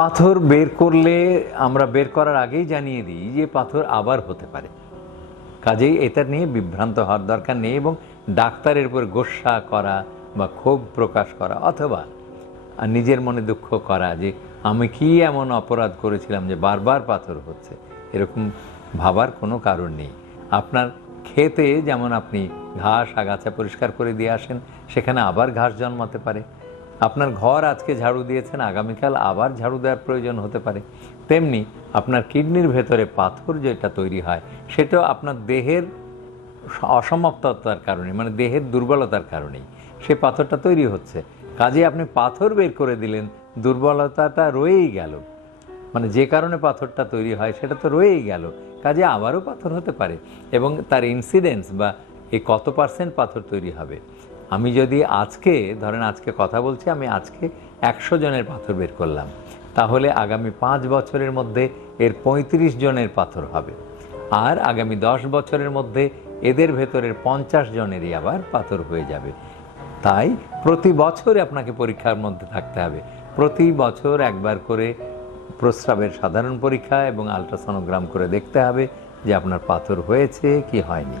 পাথর বের করলে আমরা বের করার আগেই জানিয়ে দিই যে পাথর আবার হতে পারে, কাজেই এটা নিয়ে বিভ্রান্ত হওয়ার দরকার নেই। এবং ডাক্তারের উপর গোস্বা করা বা ক্ষোভ প্রকাশ করা অথবা নিজের মনে দুঃখ করা যে আমি কি এমন অপরাধ করেছিলাম যে বারবার পাথর হচ্ছে, এরকম ভাবার কোনো কারণ নেই। আপনার ক্ষেতে যেমন আপনি ঘাস আগাছা পরিষ্কার করে দিয়ে আসেন, সেখানে আবার ঘাস জন্মাতে পারে। আপনার ঘর আজকে ঝাড়ু দিয়েছেন, আগামীকাল আবার ঝাড়ু দেওয়ার প্রয়োজন হতে পারে। তেমনি আপনার কিডনির ভেতরে পাথর যেটা তৈরি হয় সেটাও আপনার দেহের অসমাপ্ততার কারণে, মানে দেহের দুর্বলতার কারণেই সে পাথরটা তৈরি হচ্ছে। কাজে আপনি পাথর বের করে দিলেন, দুর্বলতাটা রয়েই গেল, মানে যে কারণে পাথরটা তৈরি হয় সেটা তো রয়েই গেল। কাজে আবারও পাথর হতে পারে এবং তার ইনসিডেন্স বা এই কত পার্সেন্ট পাথর তৈরি হবে। আমি যদি আজকে ধরেন আজকে কথা বলছি, আমি আজকে 100 জনের পাথর বের করলাম, তাহলে আগামী 5 বছরের মধ্যে এর 35 জনের পাথর হবে, আর আগামী 10 বছরের মধ্যে এদের ভেতরের 50 জনেরই আবার পাথর হয়ে যাবে। তাই প্রতি বছরে আপনাকে পরীক্ষার মধ্যে থাকতে হবে। প্রতি বছর একবার করে প্রস্রাবের সাধারণ পরীক্ষা এবং আল্ট্রাসনোগ্রাম করে দেখতে হবে যে আপনার পাথর হয়েছে কি হয়নি।